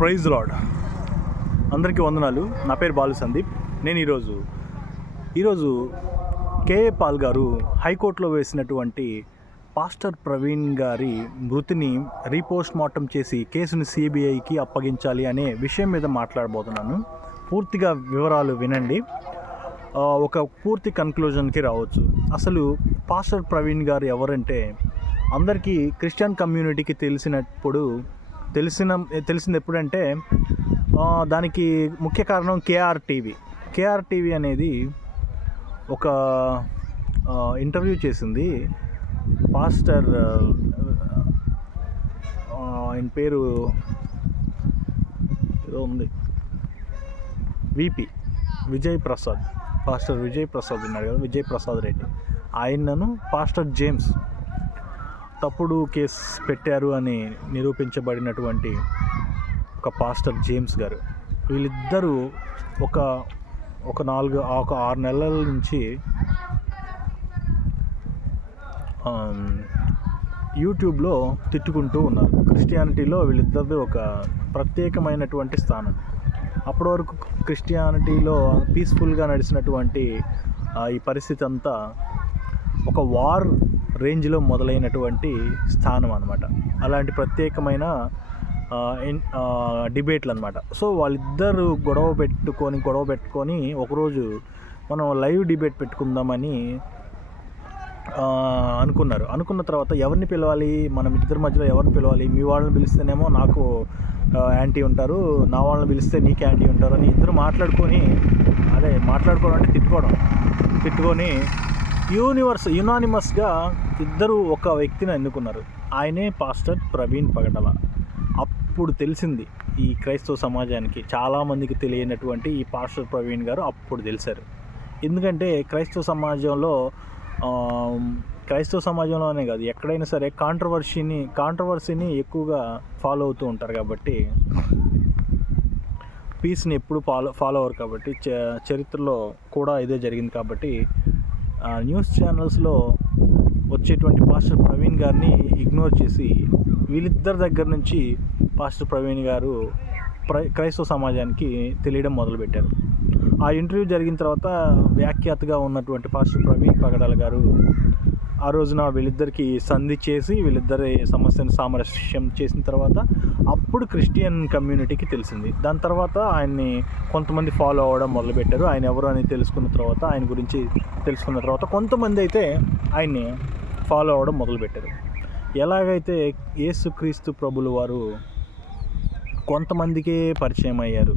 Praise lord. అందరికీ వందనాలు. నా పేరు బాలు సందీప్. నేను ఈరోజు కేఏ పాల్ గారు హైకోర్టులో వేసినటువంటి పాస్టర్ ప్రవీణ్ గారి మృతిని రీపోస్ట్ మార్టం చేసి కేసుని సిబిఐకి అప్పగించాలి అనే విషయం మీద మాట్లాడబోతున్నాను. పూర్తిగా వివరాలు వినండి. ఒక పూర్తి కన్క్లూజన్కి రావచ్చు. అసలు పాస్టర్ ప్రవీణ్ గారు ఎవరంటే, అందరికీ క్రిస్టియన్ కమ్యూనిటీకి తెలిసింది ఎప్పుడంటే, దానికి ముఖ్య కారణం కేఆర్ టీవీ అనేది ఒక ఇంటర్వ్యూ చేసింది. పాస్టర్ ఆయన పేరు ఏదో ఉంది, పాస్టర్ విజయ్ ప్రసాద్ ఉన్నాడు కదా, విజయ్ ప్రసాద్ రెడ్డి. ఆయనను పాస్టర్ జేమ్స్ తప్పుడు కేసు పెట్టారు అని నిరూపించబడినటువంటి ఒక పాస్టర్ జేమ్స్ గారు, వీళ్ళిద్దరూ ఒక 6 నెలల నుంచి యూట్యూబ్లో తిట్టుకుంటూ ఉన్నారు. క్రిస్టియానిటీలో వీళ్ళిద్దరిది ఒక ప్రత్యేకమైనటువంటి స్థానం. అప్పటి వరకు క్రిస్టియానిటీలో పీస్ఫుల్గా నడిచినటువంటి ఈ పరిస్థితి అంతా ఒక వార్ రేంజ్లో మొదలైనటువంటి స్థానం అన్నమాట. అలాంటి ప్రత్యేకమైన డిబేట్లు అన్నమాట. సో వాళ్ళిద్దరు గొడవ పెట్టుకొని ఒకరోజు మనం లైవ్ డిబేట్ పెట్టుకుందామని అనుకున్న తర్వాత ఎవరిని పిలవాలి, మనం ఇద్దరి మధ్యలో ఎవరిని పిలవాలి, మీ వాళ్ళని పిలిస్తేనేమో నాకు యాంటీ ఉంటారు, నా వాళ్ళని పిలిస్తే నీకు యాంటీ ఉంటారు అని ఇద్దరు మాట్లాడుకోవడం అంటే తిట్టుకొని యునానిమస్గా ఇద్దరు ఒక వ్యక్తిని ఎన్నుకున్నారు. ఆయనే పాస్టర్ ప్రవీణ్ పగడల. అప్పుడు తెలిసింది ఈ క్రైస్తవ సమాజానికి, చాలామందికి తెలియనటువంటి ఈ పాస్టర్ ప్రవీణ్ గారు అప్పుడు తెలిసారు. ఎందుకంటే క్రైస్తవ సమాజంలోనే కాదు, ఎక్కడైనా సరే కాంట్రవర్సీని ఎక్కువగా ఫాలో అవుతూ ఉంటారు. కాబట్టి పీస్ని ఎప్పుడు ఫాలో అవ్వరు. కాబట్టి చరిత్రలో కూడా ఇదే జరిగింది. కాబట్టి న్యూస్ ఛానల్స్లో వచ్చేటువంటి పాస్టర్ ప్రవీణ్ గారిని ఇగ్నోర్ చేసి వీళ్ళిద్దరి దగ్గర నుంచి పాస్టర్ ప్రవీణ్ గారు క్రైస్తవ సమాజానికి తెలియడం మొదలుపెట్టారు. ఆ ఇంటర్వ్యూ జరిగిన తర్వాత వ్యాఖ్యాతగా ఉన్నటువంటి పాస్టర్ ప్రవీణ్ పగడాల గారు ఆ రోజున వీళ్ళిద్దరికి సంధి చేసి వీళ్ళిద్దరి సమస్యను సామరస్యం చేసిన తర్వాత అప్పుడు క్రిస్టియన్ కమ్యూనిటీకి తెలిసింది. దాని తర్వాత ఆయన్ని కొంతమంది ఫాలో అవ్వడం మొదలుపెట్టారు. ఆయన ఎవరు అని ఆయన గురించి తెలుసుకున్న తర్వాత కొంతమంది అయితే ఆయన్ని ఫాలో అవ్వడం మొదలుపెట్టారు. ఎలాగైతే యేసుక్రీస్తు ప్రభులు వారు కొంతమందికే పరిచయం అయ్యారు,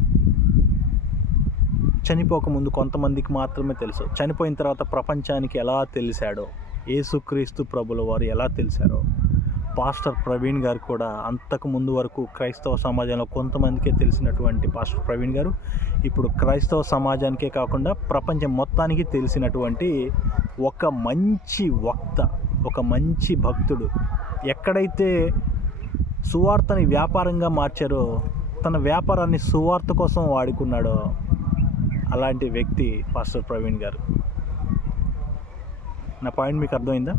చనిపోకముందు కొంతమందికి మాత్రమే తెలుసు, చనిపోయిన తర్వాత ప్రపంచానికి ఎలా తెలిసాడో, యేసుక్రీస్తు ప్రభుల వారు ఎలా తెలిసారో, పాస్టర్ ప్రవీణ్ గారు కూడా అంతకు ముందు వరకు క్రైస్తవ సమాజంలో కొంతమందికే తెలిసినటువంటి పాస్టర్ ప్రవీణ్ గారు ఇప్పుడు క్రైస్తవ సమాజానికే కాకుండా ప్రపంచం మొత్తానికి తెలిసినటువంటి ఒక మంచి వక్త, ఒక మంచి భక్తుడు. ఎక్కడైతే సువార్తని వ్యాపారంగా మార్చారో, తన వ్యాపారాన్ని సువార్త కోసం వాడుకున్నాడో, అలాంటి వ్యక్తి పాస్టర్ ప్రవీణ్ గారు. నా పాయింట్ మీకు అర్థమైందా?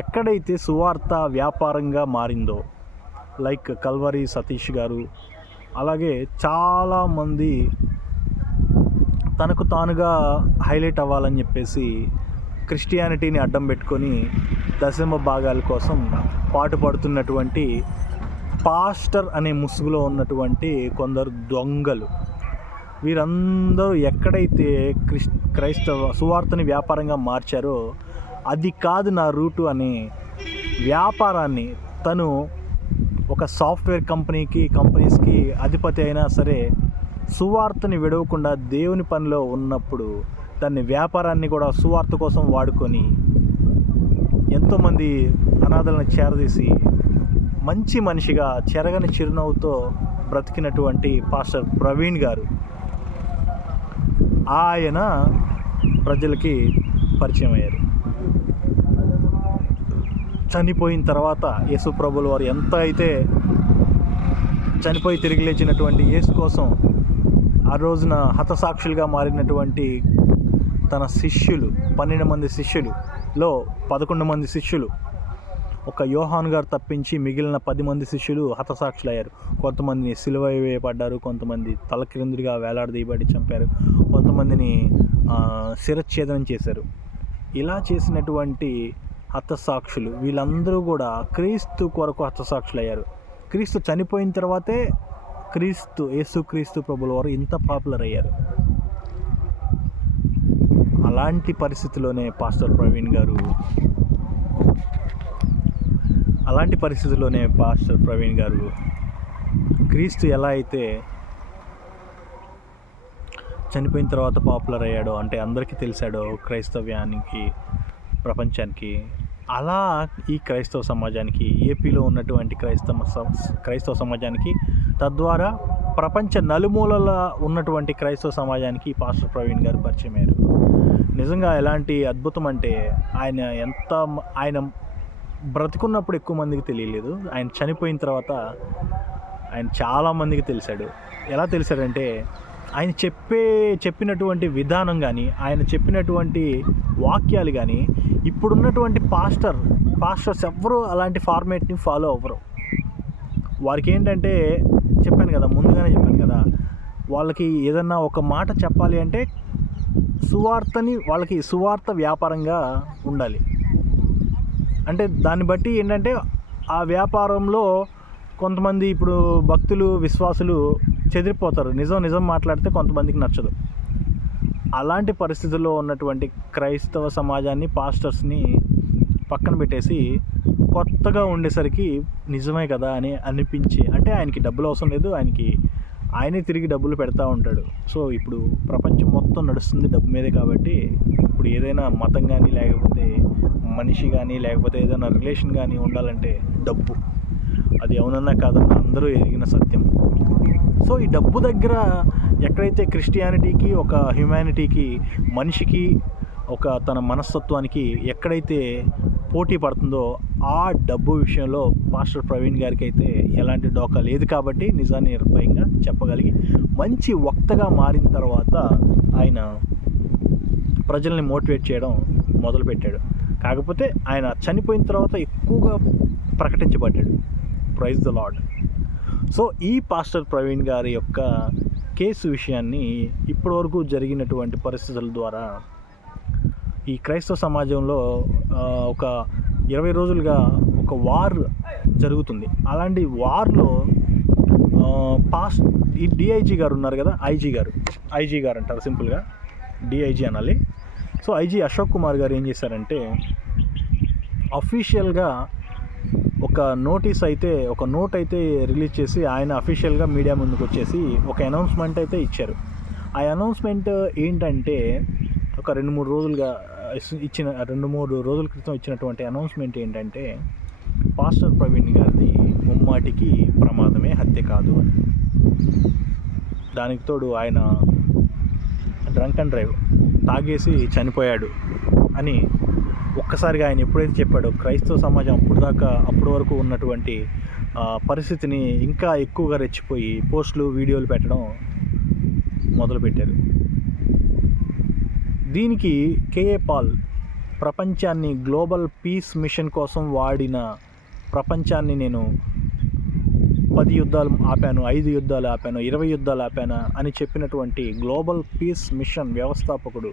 ఎక్కడైతే సువార్త వ్యాపారంగా మారిందో, లైక్ కల్వరి సతీష్ గారు, అలాగే చాలామంది తనకు తానుగా హైలైట్ అవ్వాలని చెప్పేసి క్రిస్టియానిటీని అడ్డం పెట్టుకొని దశమ భాగాల కోసం పాటుపడుతున్నటువంటి పాస్టర్ అనే ముసుగులో ఉన్నటువంటి కొందరు దొంగలు, వీరందరూ ఎక్కడైతే క్రైస్తవ సువార్తని వ్యాపారంగా మార్చారో, అది కాదు నా రూటు అనే వ్యాపారాన్ని, తను ఒక సాఫ్ట్వేర్ కంపెనీస్కి అధిపతి అయినా సరే సువార్తని విడవకుండా దేవుని పనిలో ఉన్నప్పుడు దాన్ని వ్యాపారాన్ని కూడా సువార్త కోసం వాడుకొని ఎంతోమంది అనాథలను చేరదీసి మంచి మనిషిగా చెరగని చిరునవ్వుతో బ్రతికినటువంటి పాస్టర్ ప్రవీణ్ గారు, ఆయన ప్రజలకి పరిచయం అయ్యారు. చనిపోయిన తర్వాత యేసు ప్రభుల వారు ఎంత అయితే చనిపోయి తిరిగి లేచినటువంటి యేసు కోసం ఆ రోజున హతసాక్షులుగా మారినటువంటి తన శిష్యులు 12 మంది శిష్యులలో 11 మంది శిష్యులు ఒక యోహాన్ గారు తప్పించి మిగిలిన 10 మంది శిష్యులు హతసాక్షులయ్యారు. కొంతమందిని సిలువ వేయబడ్డారు, కొంతమంది తలక్రిందులుగా వేలాడదీయబడి చంపారు, కొంతమందిని శిరచ్ఛేదనం చేశారు. ఇలా చేసినటువంటి హతసాక్షులు వీళ్ళందరూ కూడా క్రీస్తు కొరకు హతసాక్షులయ్యారు. క్రీస్తు చనిపోయిన తర్వాతే యేసుక్రీస్తు ప్రభుల వారు ఇంత పాపులర్ అయ్యారు. అలాంటి పరిస్థితిలోనే పాస్టర్ ప్రవీణ్ గారు క్రీస్తు ఎలా అయితే చనిపోయిన తర్వాత పాపులర్ అయ్యాడో, అంటే అందరికీ తెలిసాడో క్రైస్తవ్యానికి, ప్రపంచానికి, అలా ఈ క్రైస్తవ సమాజానికి, ఏపీలో ఉన్నటువంటి క్రైస్తవ సమాజానికి, తద్వారా ప్రపంచ నలుమూలల ఉన్నటువంటి క్రైస్తవ సమాజానికి పాస్టర్ ప్రవీణ్ గారు పరిచయం అయ్యారు. నిజంగా ఎలాంటి అద్భుతం అంటే ఆయన బ్రతికున్నప్పుడు ఎక్కువ మందికి తెలియలేదు. ఆయన చనిపోయిన తర్వాత ఆయన చాలామందికి తెలిసాడు. ఎలా తెలిసాడంటే ఆయన చెప్పినటువంటి విధానం కానీ, ఆయన చెప్పినటువంటి వాక్యాలు కానీ ఇప్పుడున్నటువంటి పాస్టర్స్ ఎవ్వరూ అలాంటి ఫార్మేట్ని ఫాలో అవ్వరు. వారికి ఏంటంటే ముందుగానే చెప్పాను కదా, వాళ్ళకి ఏదన్నా ఒక మాట చెప్పాలి అంటే వాళ్ళకి సువార్త వ్యాపారంగా ఉండాలి. అంటే దాన్ని బట్టి ఏంటంటే ఆ వ్యాపారంలో కొంతమంది ఇప్పుడు భక్తులు, విశ్వాసులు చెదిరిపోతారు. నిజం మాట్లాడితే కొంతమందికి నచ్చదు. అలాంటి పరిస్థితుల్లో ఉన్నటువంటి క్రైస్తవ సమాజాన్ని, పాస్టర్స్ని పక్కన పెట్టేసి కొత్తగా ఉండేసరికి నిజమే కదా అని అనిపించే, అంటే ఆయనకి డబ్బులు అవసరం లేదు, ఆయనే తిరిగి డబ్బులు పెడతా ఉంటాడు. సో ఇప్పుడు ప్రపంచం మొత్తం నడుస్తుంది డబ్బు మీదే కాబట్టి ఇప్పుడు ఏదైనా మతం కానీ, లేకపోతే మనిషి కానీ, లేకపోతే ఏదైనా రిలేషన్ కానీ ఉండాలంటే డబ్బు. అది అవునన్నా కాదన్నా అందరూ ఎరిగిన సత్యం. సో ఈ డబ్బు దగ్గర ఎక్కడైతే క్రిస్టియానిటీకి, ఒక హ్యుమానిటీకి, మనిషికి, ఒక తన మనస్తత్వానికి ఎక్కడైతే పోటీ పడుతుందో ఆ డబ్బు విషయంలో పాస్టర్ ప్రవీణ్ గారికి అయితే ఎలాంటి డోకా లేదు. కాబట్టి నిజాన్ని నిర్భయంగా చెప్పగలిగి మంచి వక్తగా మారిన తర్వాత ఆయన ప్రజల్ని మోటివేట్ చేయడం మొదలుపెట్టాడు. కాకపోతే ఆయన చనిపోయిన తర్వాత ఎక్కువగా ప్రకటించబడ్డాడు. Praise the Lord. సో ఈ పాస్టర్ ప్రవీణ్ గారి యొక్క కేసు విషయాన్ని ఇప్పటివరకు జరిగినటువంటి పరిస్థితుల ద్వారా ఈ క్రైస్తవ సమాజంలో ఒక 20 రోజులుగా ఒక వార్ జరుగుతుంది. అలాంటి వార్లో ఈ డిఐజీ గారు ఉన్నారు కదా, ఐజీ గారు అంటారు సింపుల్గా, డిఐజీ అనాలి. సో ఐజీ అశోక్ కుమార్ గారు ఏం చేశారంటే అఫీషియల్గా ఒక నోట్ అయితే రిలీజ్ చేసి ఆయన అఫీషియల్గా మీడియా ముందుకు వచ్చేసి ఒక అనౌన్స్మెంట్ అయితే ఇచ్చారు. ఆ అనౌన్స్మెంట్ ఏంటంటే ఒక 2-3 రోజుల క్రితం ఇచ్చినటువంటి అనౌన్స్మెంట్ ఏంటంటే పాస్టర్ ప్రవీణ్ గారిది ముమ్మాటికి ప్రమాదమే, హత్య కాదు అని. దానికి తోడు ఆయన డ్రంక్ అండ్ డ్రైవ్ తాగేసి చనిపోయాడు అని ఒక్కసారిగా ఆయన ఎప్పుడైతే చెప్పాడో క్రైస్తవ సమాజం అప్పటి వరకు ఉన్నటువంటి పరిస్థితిని ఇంకా ఎక్కువగా రెచ్చిపోయి పోస్టులు, వీడియోలు పెట్టడం మొదలుపెట్టారు. దీనికి కేఏ పాల్ ప్రపంచాన్ని గ్లోబల్ పీస్ మిషన్ కోసం వాడిన, ప్రపంచాన్ని నేను 10 యుద్ధాలు ఆపాను, 5 యుద్ధాలు ఆపాను, 20 యుద్ధాలు ఆపాను అని చెప్పినటువంటి గ్లోబల్ పీస్ మిషన్ వ్యవస్థాపకుడు,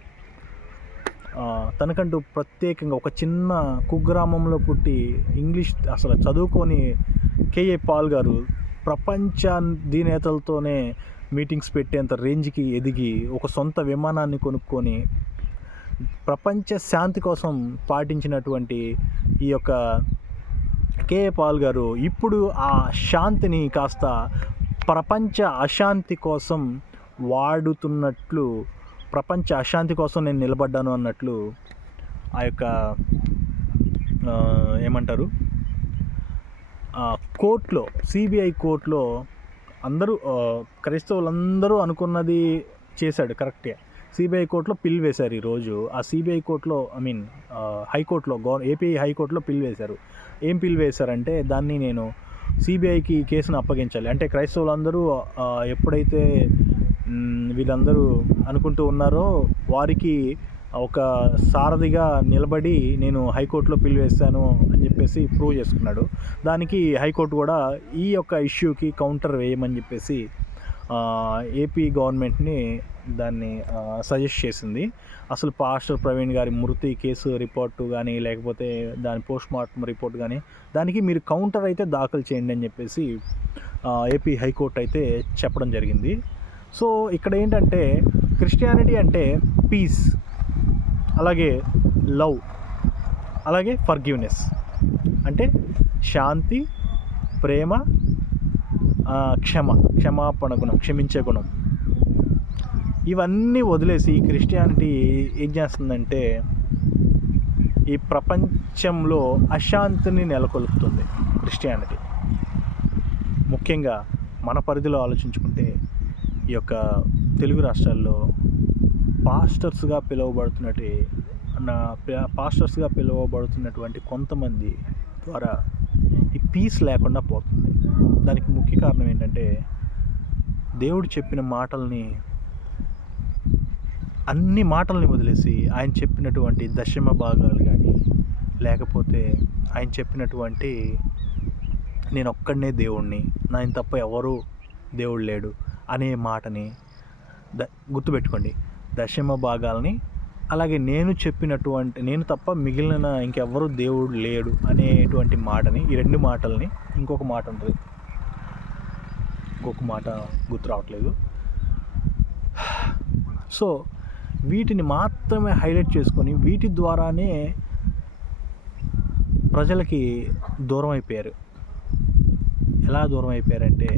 తనకంటూ ప్రత్యేకంగా ఒక చిన్న కుగ్రామంలో పుట్టి ఇంగ్లీష్ అసలు చదువుకొని కేఏ పాల్ గారు దీనేతలతోనే మీటింగ్స్ పెట్టేంత రేంజ్కి ఎదిగి ఒక సొంత విమానాన్ని కొనుక్కొని ప్రపంచ శాంతి కోసం పాటించినటువంటి ఈ యొక్క కేఏ పాల్ గారు ఇప్పుడు ఆ శాంతిని కాస్త ప్రపంచ అశాంతి కోసం వాడుతున్నట్లు, ప్రపంచ అశాంతి కోసం నేను నిలబడ్డాను అన్నట్లు ఆ యొక్క కోర్టులో, సిబిఐ కోర్టులో అందరూ క్రైస్తవులందరూ అనుకున్నది చేశాడు కరెక్టే. సిబిఐ కోర్టులో పిల్ వేశారు ఈరోజు. ఆ సిబిఐ కోర్టులో హైకోర్టులో, ఏపీ హైకోర్టులో పిల్ వేశారు. ఏం పిల్ వేశారంటే దాన్ని నేను సిబిఐకి కేసును అప్పగించాలి. అంటే క్రైస్తవులందరూ ఎప్పుడైతే వీళ్ళందరూ అనుకుంటూ ఉన్నారో వారికి ఒక సారథిగా నిలబడి నేను హైకోర్టులో పిల్ వేశాను అని చెప్పేసి ప్రూవ్ చేసుకున్నాడు. దానికి హైకోర్టు కూడా ఈ యొక్క ఇష్యూకి కౌంటర్ వేయమని చెప్పేసి ఏపీ గవర్నమెంట్ని దాన్ని సజెస్ట్ చేసింది. అసలు పాస్టర్ ప్రవీణ్ గారి మృతి కేసు రిపోర్టు కానీ, లేకపోతే దాని పోస్ట్ మార్టం రిపోర్ట్ కానీ, దానికి మీరు కౌంటర్ అయితే దాఖలు చేయండి అని చెప్పేసి ఏపీ హైకోర్టు అయితే చెప్పడం జరిగింది. సో ఇక్కడ ఏంటంటే క్రిస్టియానిటీ అంటే పీస్, అలాగే లవ్, అలాగే ఫర్గివ్నెస్ అంటే శాంతి, ప్రేమ, క్షమాపణ గుణం, క్షమించే గుణం. ఇవన్నీ వదిలేసి ఈ క్రిస్టియానిటీ ఏం చేస్తుందంటే ఈ ప్రపంచంలో అశాంతిని నెలకొల్పుతుంది. క్రిస్టియానిటీ ముఖ్యంగా మన పరిధిలో ఆలోచించుకుంటే ఈ యొక్క తెలుగు రాష్ట్రాల్లో పాస్టర్స్గా పిలువబడుతున్నటువంటి కొంతమంది ద్వారా ఈ పీస్ లేకుండా పోతుంది. దానికి ముఖ్య కారణం ఏంటంటే దేవుడు చెప్పిన అన్ని మాటల్ని వదిలేసి ఆయన చెప్పినటువంటి దశమ భాగాలు కానీ, లేకపోతే ఆయన చెప్పినటువంటి నేను ఒక్కడనే దేవుణ్ణి, ఆయన తప్ప ఎవరు దేవుడు లేడు అనే మాటని గుర్తుపెట్టుకోండి. దశమ భాగాలని, అలాగే నేను తప్ప మిగిలిన ఇంకెవ్వరూ దేవుడు లేడు అనేటువంటి మాటని, ఈ రెండు మాటల్ని, ఇంకొక మాట ఉంటుంది, ఇంకొక మాట గుర్తు రావట్లేదు. సో వీటిని మాత్రమే హైలైట్ చేసుకొని వీటి ద్వారానే ప్రజలకి దూరం అయిపోయారు. ఎలా దూరం అయిపోయారంటే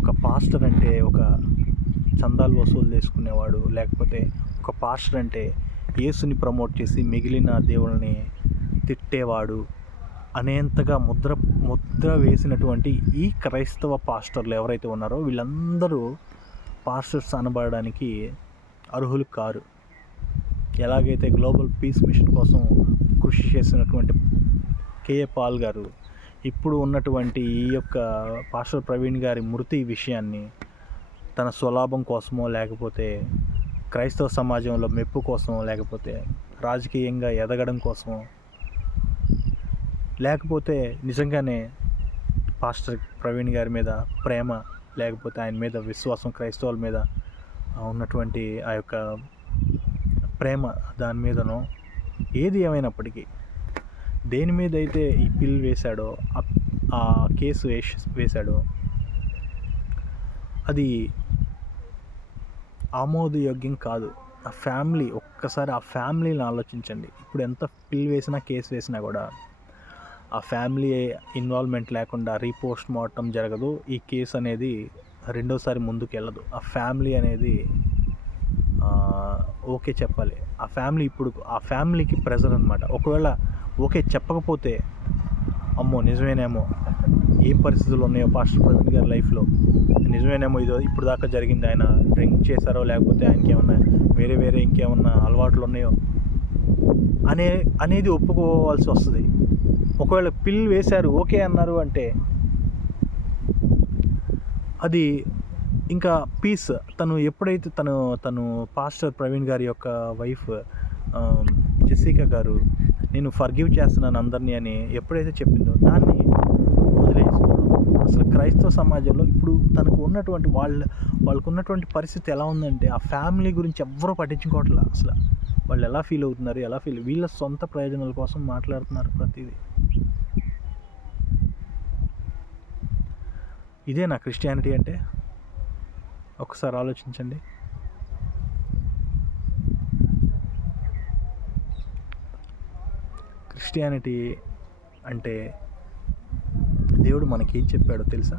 ఒక పాస్టర్ అంటే ఒక చందాలు వసూలు చేసుకునేవాడు, లేకపోతే ఒక పాస్టర్ అంటే యేసుని ప్రమోట్ చేసి మిగిలిన దేవుళ్ళని తిట్టేవాడు అనేంతగా ముద్ర వేసినటువంటి ఈ క్రైస్తవ పాస్టర్లు ఎవరైతే ఉన్నారో వీళ్ళందరూ పాస్టర్స్ అనబడడానికి అర్హులు కారు. ఎలాగైతే గ్లోబల్ పీస్ మిషన్ కోసం కృషి చేసినటువంటి కేఏ పాల్ గారు ఇప్పుడు ఉన్నటువంటి ఈ యొక్క పాస్టర్ ప్రవీణ్ గారి మృతి విషయాన్ని తన స్వలాభం కోసమో, లేకపోతే క్రైస్తవ సమాజంలో మెప్పు కోసమో, లేకపోతే రాజకీయంగా ఎదగడం కోసమో, లేకపోతే నిజంగానే పాస్టర్ ప్రవీణ్ గారి మీద ప్రేమ, లేకపోతే ఆయన మీద విశ్వాసం, క్రైస్తవుల మీద ఉన్నటువంటి ఆ యొక్క ప్రేమ దాని మీదనో, ఏది ఏమైనప్పటికీ దేని మీద అయితే ఈ పిల్ వేశాడో, ఆ కేసు వేశాడో అది ఆమోదయోగ్యం కాదు. ఆ ఫ్యామిలీ, ఒక్కసారి ఆ ఫ్యామిలీని ఆలోచించండి. ఇప్పుడు ఎంత పిల్ వేసినా, కేసు వేసినా కూడా ఆ ఫ్యామిలీ ఇన్వాల్వ్మెంట్ లేకుండా రీపోస్ట్ మార్టం జరగదు. ఈ కేసు అనేది రెండోసారి ముందుకు వెళ్ళదు. ఆ ఫ్యామిలీ అనేది ఓకే చెప్పాలి. ఆ ఫ్యామిలీకి ప్రెజర్ అనమాట. ఒకవేళ ఓకే చెప్పకపోతే అమ్మో నిజమేనేమో, ఏం పరిస్థితులు ఉన్నాయో పాస్టర్ ప్రవీణ్ గారి లైఫ్లో, నిజమేనేమో ఇప్పుడు దాకా జరిగింది, ఆయన డ్రింక్ చేశారో, లేకపోతే ఆయనకి ఏమన్నా వేరే ఇంకేమన్నా అలవాట్లు ఉన్నాయో అనేది ఒప్పుకోవాల్సి వస్తుంది. ఒకవేళ పిల్ వేశారు, ఓకే అన్నారు అంటే అది ఇంకా పీస్. తను ఎప్పుడైతే తను పాస్టర్ ప్రవీణ్ గారి యొక్క వైఫ్ జెసికా గారు నేను ఫర్గివ్ చేస్తున్నాను అందరినీ అని ఎప్పుడైతే చెప్పిందో దాన్ని వదిలేసుకోవడం. అసలు క్రైస్తవ సమాజంలో ఇప్పుడు తనకు ఉన్నటువంటి వాళ్ళకు ఉన్నటువంటి పరిస్థితి ఎలా ఉందంటే ఆ ఫ్యామిలీ గురించి ఎవ్వరూ పట్టించుకోవట్లేదు. అసలు వాళ్ళు ఎలా ఫీల్ అవుతున్నారు, వీళ్ళ సొంత ప్రయోజనాల కోసం మాట్లాడుతున్నారు ప్రతిదీ. ఇదే నా క్రిస్టియానిటీ అంటే? ఒకసారి ఆలోచించండి. క్రిస్టియానిటీ అంటే దేవుడు మనకేం చెప్పాడో తెలుసా?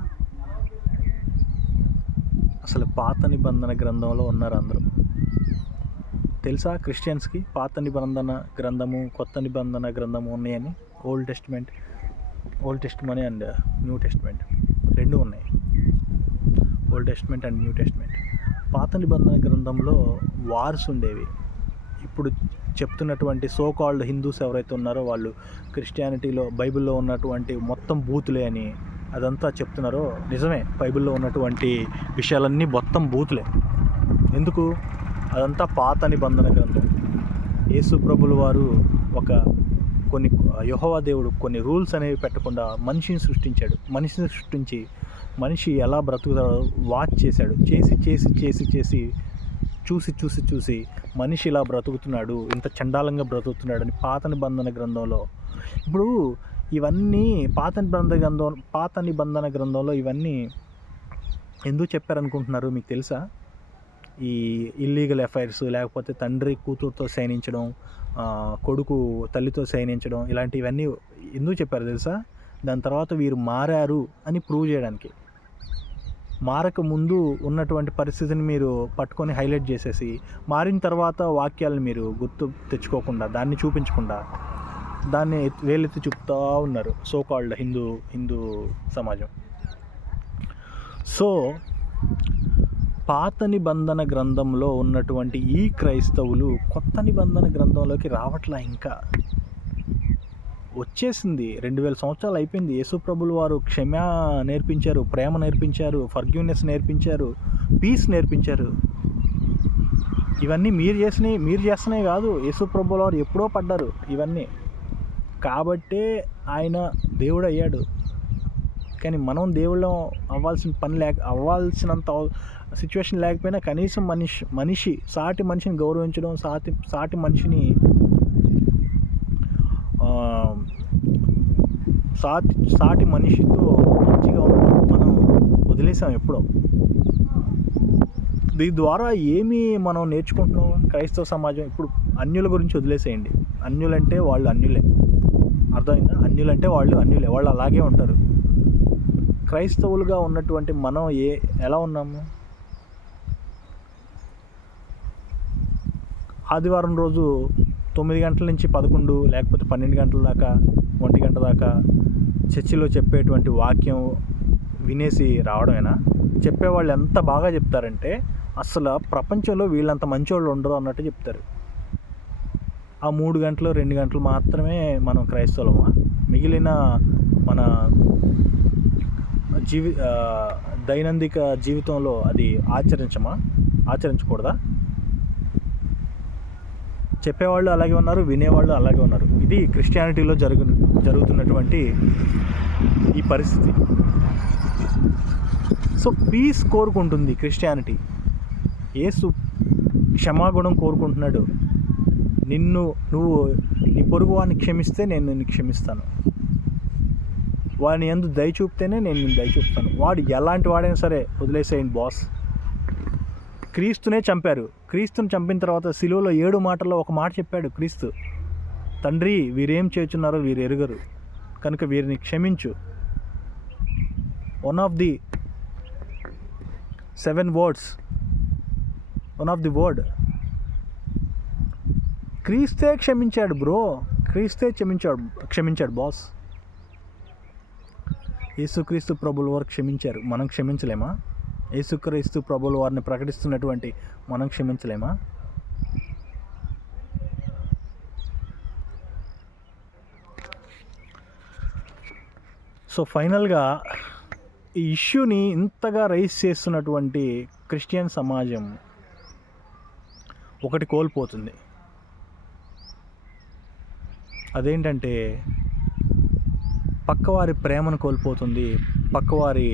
అసలు పాత నిబంధన గ్రంథంలో ఉన్నారు అందరూ. తెలుసా క్రిస్టియన్స్కి పాత నిబంధన గ్రంథము, కొత్త నిబంధన గ్రంథము ఉన్నాయని? Old testament and new testament రెండు ఉన్నాయి. Old testament and new testament. పాత నిబంధన గ్రంథంలో వార్స్ ఉండేవి. ఇప్పుడు చెప్తున్నటువంటి సో కాల్డ్ హిందూస్ ఎవరైతే ఉన్నారో వాళ్ళు క్రిస్టియానిటీలో బైబిల్లో ఉన్నటువంటి మొత్తం బూతులే అని అదంతా చెప్తున్నారో నిజమే. బైబిల్లో ఉన్నటువంటి విషయాలన్నీ మొత్తం బూతులే. ఎందుకు? అదంతా పాత నిబంధన గ్రంథం. యేసు ప్రభుల వారు కొన్ని యెహోవా దేవుడు కొన్ని రూల్స్ అనేవి పెట్టకుండా మనిషిని సృష్టించి మనిషి ఎలా బ్రతుకుతాడో వాచ్ చేశాడు. చూసి మనిషి ఇలా బ్రతుకుతున్నాడు, ఇంత చండాలంగా బ్రతుకుతున్నాడు అని పాత నిబంధన గ్రంథంలో. ఇప్పుడు ఇవన్నీ పాత నిబంధన గ్రంథంలో ఇవన్నీ ఎందుకు చెప్పారనుకుంటున్నారు మీకు తెలుసా? ఈ ఇల్లీగల్ అఫైర్స్, లేకపోతే తండ్రి కూతురుతో శయనించడం, కొడుకు తల్లితో శయనించడం, ఇలాంటివన్నీ ఎందుకు చెప్పారు తెలుసా? దాని తర్వాత వీరు మారారు అని ప్రూవ్ చేయడానికి. మారక ముందు ఉన్నటువంటి పరిస్థితిని మీరు పట్టుకొని హైలైట్ చేసేసి, మారిన తర్వాత వాక్యాలను మీరు గుర్తు తెచ్చుకోకుండా, దాన్ని చూపించకుండా, దాన్ని వేలెత్తి చూపుతూ ఉన్నారు సో కాల్డ్ హిందూ సమాజం. సో పాత నిబంధన గ్రంథంలో ఉన్నటువంటి ఈ క్రైస్తవులు కొత్త నిబంధన గ్రంథంలోకి రావట్లా. ఇంకా వచ్చేసింది, 2000 సంవత్సరాలు అయిపోయింది. యేసుప్రభులు వారు క్షమ నేర్పించారు, ప్రేమ నేర్పించారు, ఫర్గివ్నెస్ నేర్పించారు, పీస్ నేర్పించారు. ఇవన్నీ మీరు చేస్తున్నాయి కాదు, యేసుప్రభులు వారు ఎప్పుడో పడ్డారు ఇవన్నీ. కాబట్టే ఆయన దేవుడు అయ్యాడు. కానీ మనం దేవుళ్ళం అవ్వాల్సినంత సిచ్యువేషన్ లేకపోయినా కనీసం మనిషి సాటి మనిషిని గౌరవించడం, సాటి మనిషిని సాటి మనిషితో మంచిగా ఉండడం మనం వదిలేసాం ఎప్పుడో. దీని ద్వారా ఏమి మనం నేర్చుకుంటున్నాం? క్రైస్తవ సమాజం ఇప్పుడు అన్యుల గురించి వదిలేసేయండి. అన్యులంటే వాళ్ళు అన్యులే, అర్థమైందా? అన్యులంటే వాళ్ళు అన్యులే, వాళ్ళు అలాగే ఉంటారు. క్రైస్తవులుగా ఉన్నటువంటి మనం ఎలా ఉన్నాము? ఆదివారం రోజు 9 గంటల నుంచి 11 లేకపోతే 12 గంటల దాకా, 1 గంట దాకా చర్చిలో చెప్పేటువంటి వాక్యం వినేసి రావడమేనా? చెప్పేవాళ్ళు ఎంత బాగా చెప్తారంటే అసలు ప్రపంచంలో వీళ్ళంత మంచోళ్ళు ఉండరు అన్నట్టు చెప్తారు. ఆ 3 గంటలు 2 గంటలు మాత్రమే మనం క్రైస్తవులమా? మిగిలిన మన దైనందిక జీవితంలో అది ఆచరించకూడదా? చెప్పేవాళ్ళు అలాగే ఉన్నారు, వినేవాళ్ళు అలాగే ఉన్నారు. ఇది క్రిస్టియానిటీలో జరుగుతున్నటువంటి ఈ పరిస్థితి. సో పీస్ కోరుకుంటుంది క్రిస్టియానిటీ. యేసు క్షమాగుణం కోరుకుంటున్నాడు. నువ్వు నీ పొరుగు వాడిని క్షమిస్తే నేను నిన్ను క్షమిస్తాను, వాడిని యందు దయ చూపితేనే నేను నిన్ను దయ చూపుతాను. వాడు ఎలాంటి వాడైనా సరే వదిలేసేయండి బాస్. క్రీస్తునే చంపారు. క్రీస్తుని చంపిన తర్వాత సిలువలో 7 మాటల్లో ఒక మాట చెప్పాడు క్రీస్తు, తండ్రి వీరేం చేస్తున్నారో వీరు ఎరుగరు కనుక వీరిని క్షమించు. One of the 7 words, one of the word. క్రీస్తే క్షమించాడు బ్రో, క్రీస్తే క్షమించాడు బాస్. యేసుక్రీస్తు ప్రభుల వారు క్షమించారు, మనం క్షమించలేమా? యేసుక్రీస్తు ప్రభుల వారిని ప్రకటిస్తున్నటువంటి మనం క్షమించలేమా? సో ఫైనల్గా ఈ ఇష్యూని ఇంతగా రైజ్ చేస్తున్నటువంటి క్రిస్టియన్ సమాజం ఒకటి కోల్పోతుంది. అదేంటంటే పక్కవారి ప్రేమను కోల్పోతుంది, పక్కవారి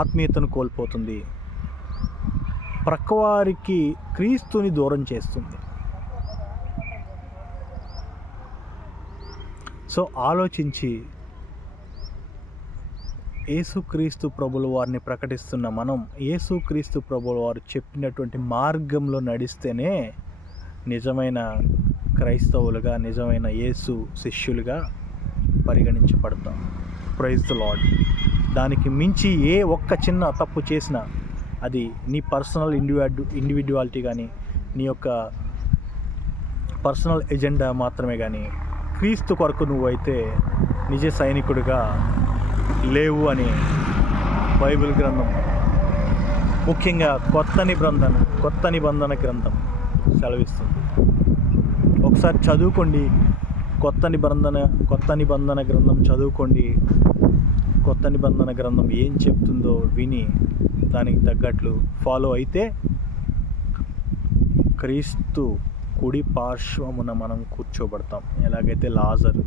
ఆత్మీయతను కోల్పోతుంది, ప్రక్కవారికి క్రీస్తుని దూరం చేస్తుంది. సో ఆలోచించి యేసుక్రీస్తు ప్రభుల వారిని ప్రకటిస్తున్న మనం యేసుక్రీస్తు ప్రభుల వారు చెప్పినటువంటి మార్గంలో నడిస్తేనే నిజమైన క్రైస్తవులుగా, నిజమైన యేసు శిష్యులుగా పరిగణించబడతాం. Praise the lord. దానికి మించి ఏ ఒక్క చిన్న తప్పు చేసినా అది నీ పర్సనల్ ఇండివిడ్యువాలిటీ కానీ, నీ యొక్క పర్సనల్ ఎజెండా మాత్రమే కానీ, క్రీస్తు కొరకు నువ్వైతే నిజ సైనికుడిగా లేవు అని బైబిల్ గ్రంథం, ముఖ్యంగా కొత్త నిబంధన గ్రంథం సెలవిస్తుంది. ఒకసారి చదువుకోండి, కొత్త నిబంధన గ్రంథం చదువుకోండి. కొత్త నిబంధన గ్రంథం ఏం చెప్తుందో విని దానికి తగ్గట్లు ఫాలో అయితే క్రీస్తు కుడి పార్శ్వమున మనం కూర్చోబడతాం. ఎలాగైతే లాజరు,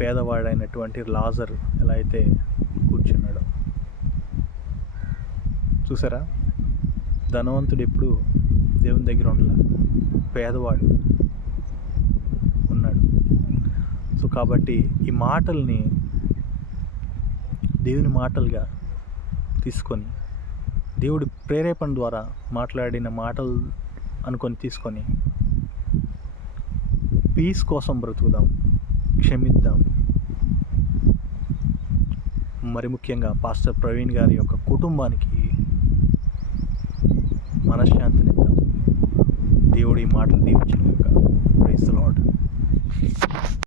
పేదవాడైనటువంటి లాజరు ఎలా అయితే కూర్చున్నాడో చూసారా. ధనవంతుడు ఎప్పుడు దేవుని దగ్గర ఉండలే, పేదవాడు ఉన్నాడు. సో కాబట్టి ఈ మాటల్ని దేవుని మాటలుగా తీసుకొని, దేవుడి ప్రేరేపణ ద్వారా మాట్లాడిన మాటలు అనుకొని తీసుకొని పీస్ కోసం బ్రతుకుదాం, క్షమిద్దాం. మరి ముఖ్యంగా పాస్టర్ ప్రవీణ్ గారి యొక్క కుటుంబానికి మనశ్శాంతినిద్దాం. దేవుడి మాటలు దీవించిన యొక్క ప్రైజ్ ది లార్డ్.